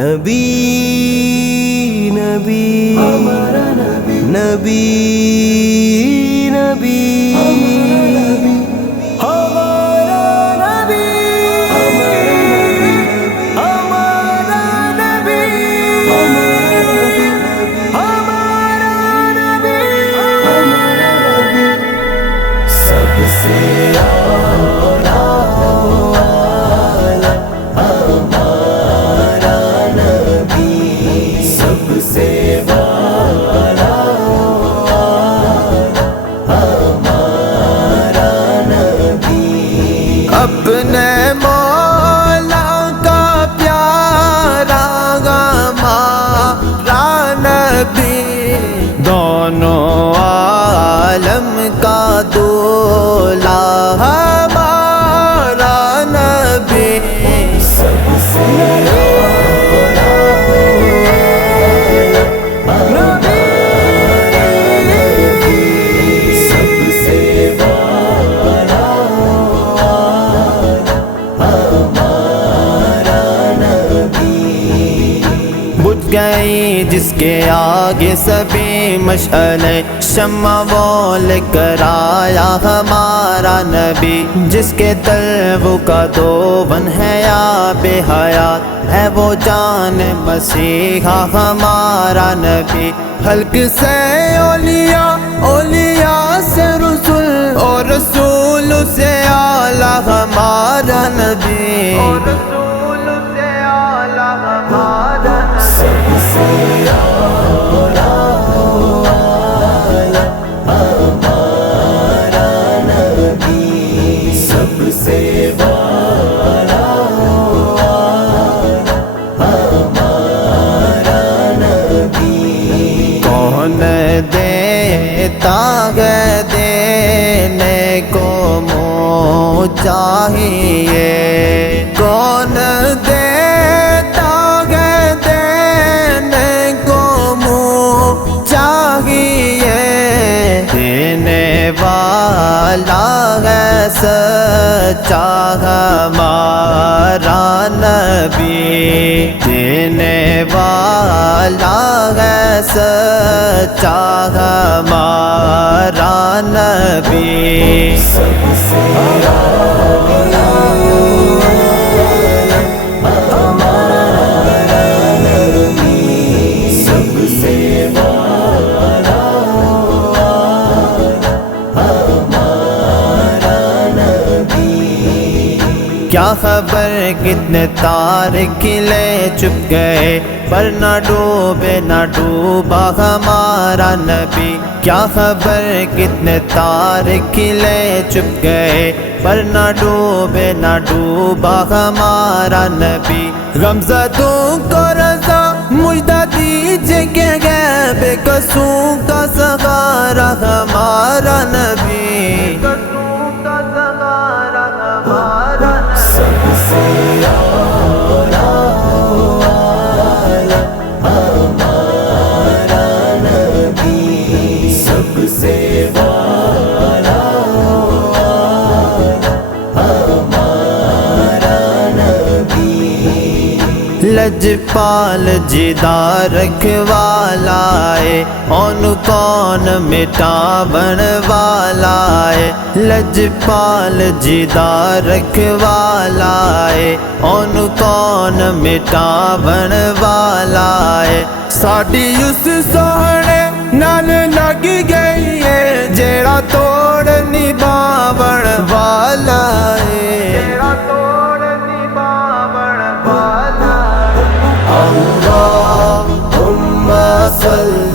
نبی نبی ہمارا نبی نبی نبی ہمارا نبی ہمارا نبی ہمارا نبی سب سے اعلیٰ ہمارا نبی سب سے اعلیٰ ہمارا نبی اپنے مولا کا پیارا ہمارا نبی دونوں عالم کا دولا ہمارا نبی سب سے گئی جس کے آگے سبھی مشعلیں شمع وہ لے کر آیا ہمارا نبی جس کے تلو کا دوون ہے یا بے حیات ہے وہ جان مسیحا ہمارا نبی حلق سے اولیاء اولیاء سے رسول اور رسول سے اعلیٰ ہمارا نبی اور رسول سے اعلیٰ ہمارا سب سے اعلیٰ ہمارا نبی سب سے اعلیٰ ہمارا نبی کون دیتا ہے دینے کو منہ چاہیے کون دیتا ہے دینے کو منہ چاہیے دینے والا ہے سچا ہمارا نبی دینے والا ہے سچا ہمارا نبی سب سے کیا خبر کتنے تارے کھلے چپ گئے پر نہ ڈوبے نہ ڈوبا ہمارا نبی کیا خبر کتنے تارے کھلے چپ گئے پر نہ ڈوبے نہ ڈوبا ہمارا نبی غمزدوں کو رضا مجدہ دیجئے کہ گئے بے قصوں کا سہارا ہمارا نبی سب سے اعلیٰ ہمارا نبی سب سے اعلیٰ ہمارا نبی لجپال جدار رکھوالا ہے اون کون مٹاون والا ہے لجپال جدار رکھوالا ہے اون کون مٹاون والا ہے ساڈی اس سوہنے نال لگ گئی ہے جیڑا توڑ نبھاون والا ہے جیڑا توڑ نبھاون والا ہے اللہم صل